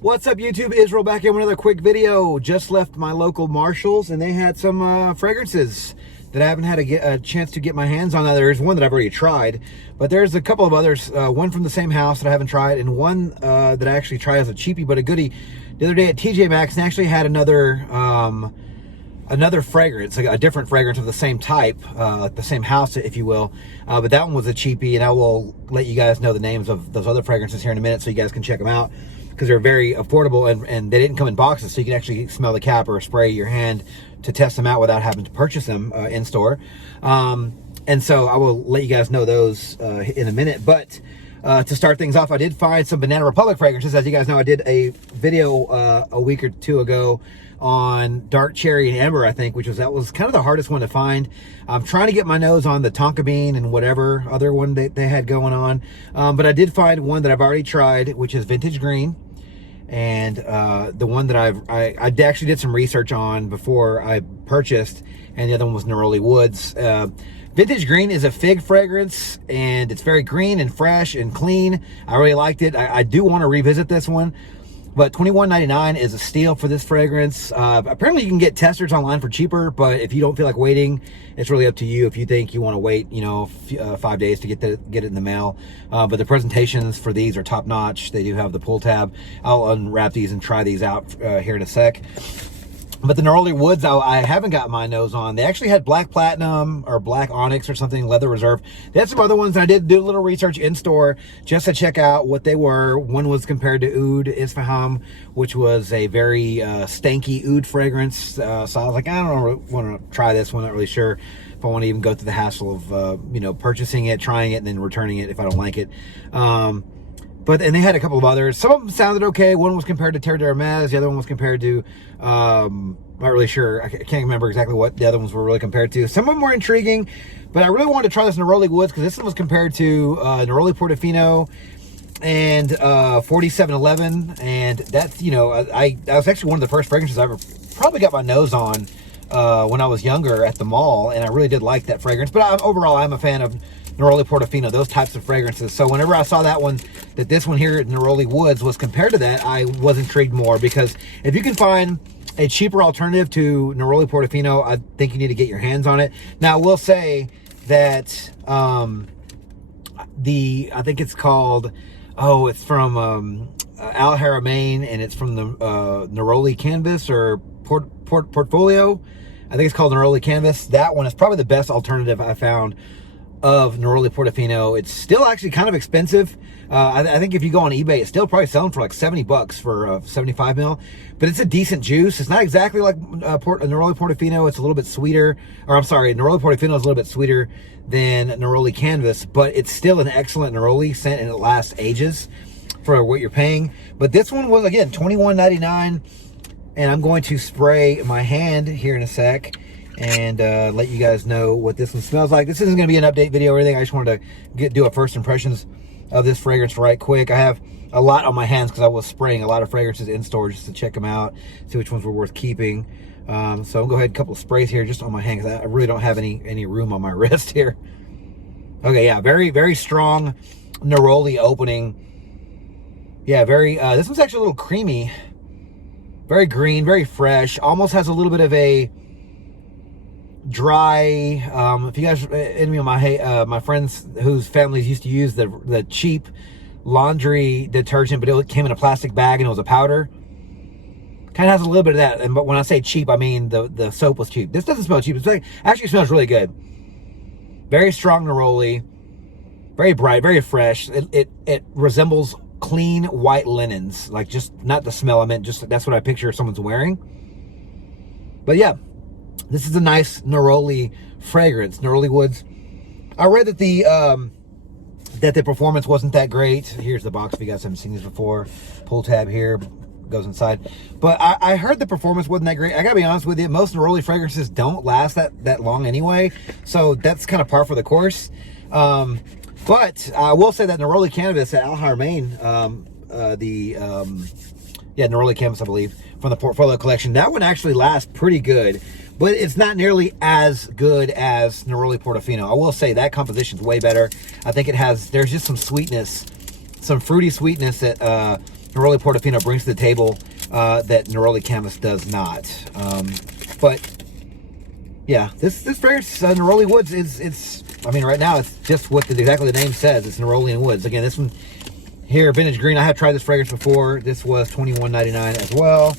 What's up, YouTube? Israel back in with another quick video. Just left my local Marshalls and they had some fragrances that I haven't had a chance to get my hands on. There's one that I've already tried, but there's a couple of others. One from the same house that I haven't tried, and one that I actually tried as a cheapie, but a goodie. The other day at TJ Maxx, and actually had another fragrance, like a different fragrance of the same type, like the same house, if you will. But that one was a cheapie, and I will let you guys know the names of those other fragrances here in a minute so you guys can check them out, because they're very affordable, and they didn't come in boxes, so you can actually smell the cap or spray your hand to test them out without having to purchase them in store. And so I will let you guys know those in a minute. But to start things off, I did find some Banana Republic fragrances. As you guys know, I did a video a week or two ago on Dark Cherry and Amber, I think, that was kind of the hardest one to find. I'm trying to get my nose on the Tonka Bean and whatever other one they had going on. But I did find one that I've already tried, which is Vintage Green. And the one that I actually did some research on before I purchased, and the other one was Neroli Woods. Vintage Green is a fig fragrance, and it's very green and fresh and clean. I really liked it. I do want to revisit this one, but $21.99 is a steal for this fragrance. Apparently you can get testers online for cheaper, but if you don't feel like waiting, it's really up to you. If you think you want to wait, 5 days to get it in the mail. But the presentations for these are top notch. They do have the pull tab. I'll unwrap these and try these out here in a sec. But the Neroli Woods, I haven't got my nose on. They actually had Black Platinum or Black Onyx or something, Leather Reserve. They had some other ones, and I did do a little research in store just to check out what they were. One was compared to Oud Isfahan, which was a very stanky oud fragrance. So I was like, I don't want to try this one. Not really sure if I want to even go through the hassle of purchasing it, trying it, and then returning it if I don't like it. And they had a couple of others. Some of them sounded okay. One was compared to Terre d'Hermes. The other one was compared to, not really sure. I can't remember exactly what the other ones were really compared to. Some of them were intriguing, but I really wanted to try this Neroli Woods because this one was compared to Neroli Portofino and 4711. And that's, that was actually one of the first fragrances I ever probably got my nose on when I was younger at the mall. And I really did like that fragrance. But overall, I'm a fan of Neroli Portofino, those types of fragrances. So whenever I saw that one, that this one here at Neroli Woods was compared to that, I was intrigued more, because if you can find a cheaper alternative to Neroli Portofino, I think you need to get your hands on it. Now, I will say that I think it's called, it's from Al Haramain, and it's from the Neroli Canvas or Portfolio. I think it's called Neroli Canvas. That one is probably the best alternative I found of Neroli Portofino. It's still actually kind of expensive. I think if you go on eBay, it's still probably selling for like $70 for 75 mil, but it's a decent juice. It's not exactly like Neroli Portofino. It's a little bit sweeter, or I'm sorry, Neroli Portofino is a little bit sweeter than Neroli Canvas, but it's still an excellent Neroli scent, and it lasts ages for what you're paying. But this one was, again, $21.99, and I'm going to spray my hand here in a sec and let you guys know what this one smells like. This isn't going to be an update video or anything. I just wanted to do a first impressions of this fragrance right quick. I have a lot on my hands because I was spraying a lot of fragrances in store just to check them out, see which ones were worth keeping. So I'll go ahead, a couple of sprays here just on my hand, because I really don't have any room on my wrist here. Okay, yeah, very, very strong Neroli opening. Yeah, very, this one's actually a little creamy. Very green, very fresh. Almost has a little bit of a dry, if you guys, any of my friends whose families used to use the cheap laundry detergent, but it came in a plastic bag and it was a powder, kind of has a little bit of that. But when I say cheap, I mean the soap was cheap. This doesn't smell cheap. It's like, actually smells really good. Very strong Neroli, very bright, very fresh. It resembles clean white linens, like, just not the smell, I meant just that's what I picture someone's wearing. But yeah, this is a nice Neroli fragrance, Neroli Woods. I read that the performance wasn't that great. Here's the box if you guys haven't seen these before. Pull tab here, goes inside. But I heard the performance wasn't that great. I gotta be honest with you, most Neroli fragrances don't last that long anyway. So that's kind of par for the course. But I will say that Neroli Canvas at Al Haramain, Neroli Canvas, I believe, from the Portfolio collection, that one actually lasts pretty good. But it's not nearly as good as Neroli Portofino. I will say that composition's way better. I think there's just some sweetness, some fruity sweetness that Neroli Portofino brings to the table that Neroli Canvas does not. But yeah, this fragrance, Neroli Woods, it's I mean, right now it's just what exactly the name says. It's Neroli Woods. Again, this one here, Vintage Green, I have tried this fragrance before. This was $21.99 as well.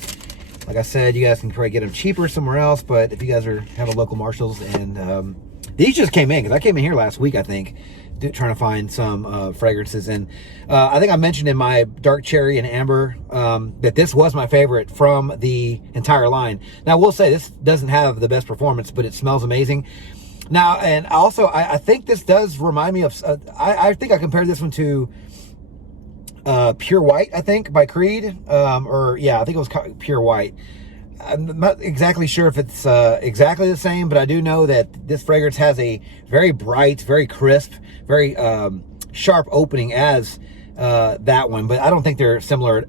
Like I said, you guys can probably get them cheaper somewhere else, but if you guys have a local Marshalls, and these just came in, because I came in here last week, I think, trying to find some fragrances. And I think I mentioned in my dark cherry and amber that this was my favorite from the entire line. Now, I will say this doesn't have the best performance, but it smells amazing. Now, and also, I think this does remind me of, I think I compared this one to Pure White, I think, by Creed. Or, yeah, I think it was Pure White. I'm not exactly sure if it's exactly the same, but I do know that this fragrance has a very bright, very crisp, very sharp opening as that one. But I don't think they're similar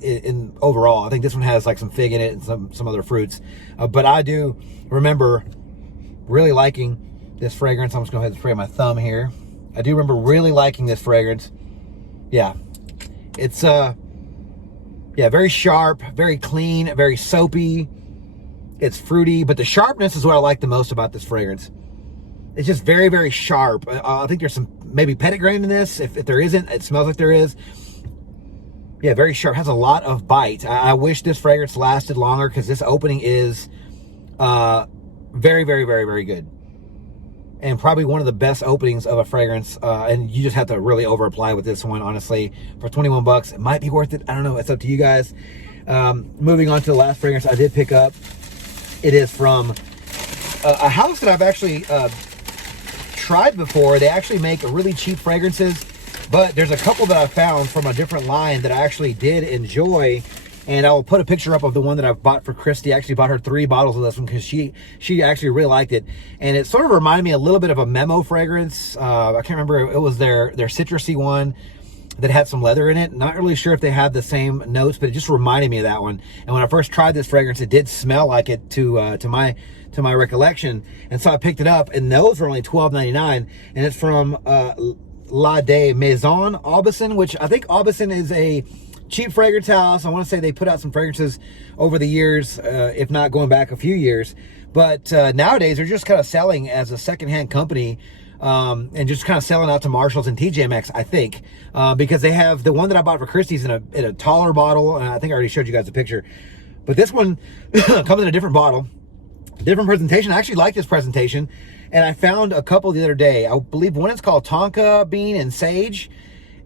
in overall. I think this one has like some fig in it and some other fruits. But I do remember really liking this fragrance. I'm just going to go ahead and spray my thumb here. I do remember really liking this fragrance. Yeah. It's yeah, very sharp, very clean, very soapy. It's fruity, but the sharpness is what I like the most about this fragrance. It's just very, very sharp. I think there's some maybe petitgrain in this. If there isn't, it smells like there is. Yeah, very sharp. Has a lot of bite. I wish this fragrance lasted longer, because this opening is very, very, very, very good. And probably one of the best openings of a fragrance. And you just have to really over apply with this one, honestly. For 21 bucks, it might be worth it. I don't know. It's up to you guys. Moving on to the last fragrance I did pick up. It is from a house that I've actually tried before. They actually make really cheap fragrances, but there's a couple that I found from a different line that I actually did enjoy. And I will put a picture up of the one that I've bought for Christy. I actually bought her 3 bottles of this one because she actually really liked it. And it sort of reminded me a little bit of a Memo fragrance. I can't remember. It was their citrusy one that had some leather in it. Not really sure if they have the same notes, but it just reminded me of that one. And when I first tried this fragrance, it did smell like it to my recollection. And so I picked it up, and those were only $12.99. And it's from La de Maison Aubusson, which I think Aubusson is a cheap fragrance house. I want to say they put out some fragrances over the years, if not going back a few years. But nowadays, they're just kind of selling as a secondhand company, and just kind of selling out to Marshalls and TJ Maxx, I think, because they have the one that I bought for Christie's in a taller bottle. And I think I already showed you guys a picture. But this one comes in a different bottle, different presentation. I actually like this presentation. And I found a couple the other day. I believe one is called Tonka Bean and Sage.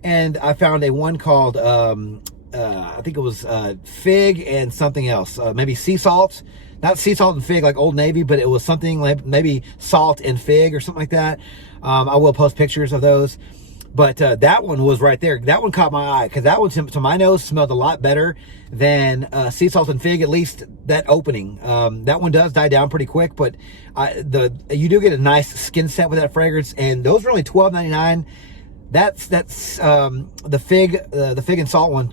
And I found a one called, I think it was Fig and something else. Maybe Sea Salt. Not Sea Salt and Fig like Old Navy, but it was something like maybe Salt and Fig or something like that. I will post pictures of those. But that one was right there. That one caught my eye, because that one, to my nose, smelled a lot better than Sea Salt and Fig, at least that opening. That one does die down pretty quick, but you do get a nice skin scent with that fragrance. And those are only $12.99. That's the fig and salt one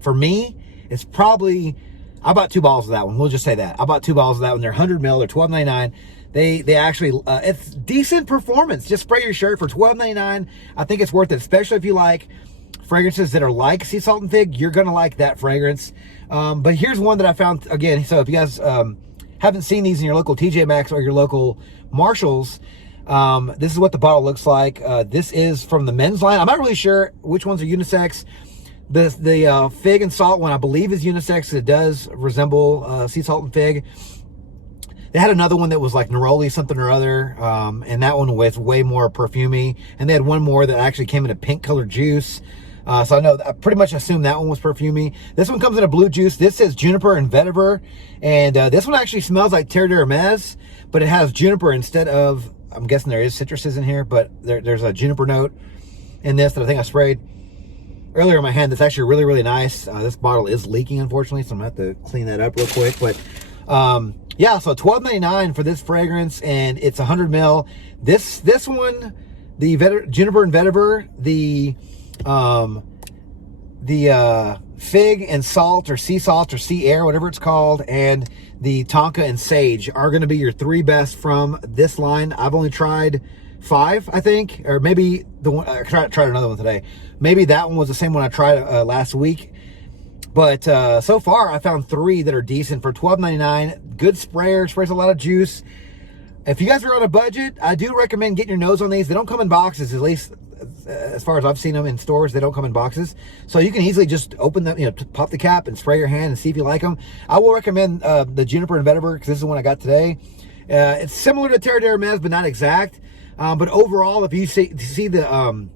for me. It's probably, I bought 2 bottles of that one. We'll just say that I bought 2 bottles of that one. They're 100 ml. They're $12.99. They actually it's decent performance. Just spray your shirt for $12.99. I think it's worth it, especially if you like fragrances that are like Sea Salt and Fig. You're gonna like that fragrance. But here's one that I found again. So if you guys haven't seen these in your local TJ Maxx or your local Marshalls, this is what the bottle looks like. This is from the men's line. I'm not really sure which ones are unisex. The Fig and Salt one, I believe, is unisex. It does resemble Sea Salt and Fig. They had another one that was like Neroli something or other, and that one was way more perfumey. And they had one more that actually came in a pink colored juice. So I pretty much assumed that one was perfumey. This one comes in a blue juice. This says juniper and vetiver. And this one actually smells like terre d'Hermes, but it has juniper instead of, I'm guessing there is citruses in here, but there's a juniper note in this that I think I sprayed earlier in my hand. That's actually really, really nice. This bottle is leaking, unfortunately, so I'm going to have to clean that up real quick. But yeah, so $12.99 for this fragrance, and it's 100 ml. This one, the juniper and vetiver, the Fig and Salt or Sea Salt or Sea Air, whatever it's called, and the Tonka and Sage are going to be your 3 best from this line. I've only tried 5, I think, or maybe the one I tried another one today. Maybe that one was the same one I tried last week. But so far, I found 3 that are decent for $12.99. Good sprayer, sprays a lot of juice. If you guys are on a budget, I do recommend getting your nose on these. They don't come in boxes, at least as far as I've seen them in stores. They don't come in boxes, so you can easily just open them, pop the cap and spray your hand and see if you like them. I will recommend the Juniper and Vetiver, because this is the one I got today. It's similar to Terra Mez, but not exact. But overall, if you see the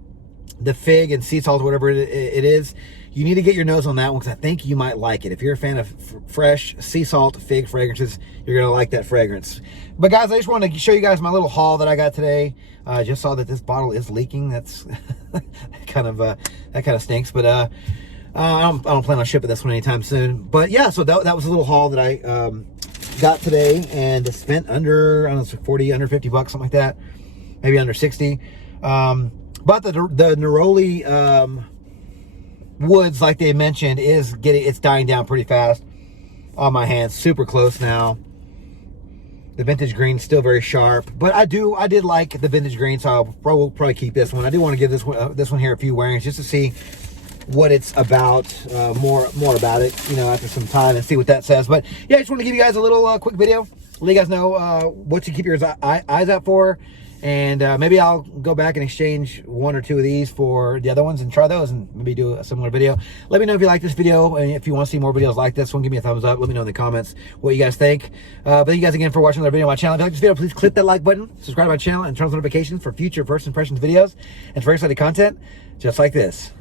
fig and sea salt, whatever it is, you need to get your nose on that one, because I think you might like it. If you're a fan of fresh sea salt fig fragrances, you're going to like that fragrance. But guys, I just wanted to show you guys my little haul that I got today. I just saw that this bottle is leaking. That's that kind of stinks. But I don't plan on shipping this one anytime soon. But yeah, so that was a little haul that I got today, and spent under, I don't know, 40, under 50 bucks, something like that. Maybe under 60. But the Neroli Woods, like they mentioned, it's dying down pretty fast on my hands. Super close now. The vintage green's still very sharp, but I did like the vintage green, so we'll probably keep this one. I do want to give this one here a few wearings, just to see what it's about, more about it, after some time, and see what that says. But yeah, I just want to give you guys a little quick video, let you guys know what to keep your eyes out for. And maybe I'll go back and exchange 1 or 2 of these for the other ones and try those, and maybe do a similar video. Let me know if you like this video, and if you want to see more videos like this one, give me a thumbs up. Let me know in the comments what you guys think. Thank you guys again for watching another video on my channel. If you like this video, please click that like button, subscribe to my channel, and turn on notifications for future first impressions videos and for exciting content just like this.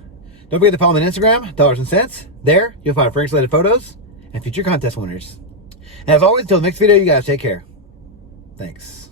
Don't forget to follow me on Instagram, Dollars and Cents. There, you'll find fragrance-related photos and future contest winners. And as always, until the next video, you guys take care. Thanks.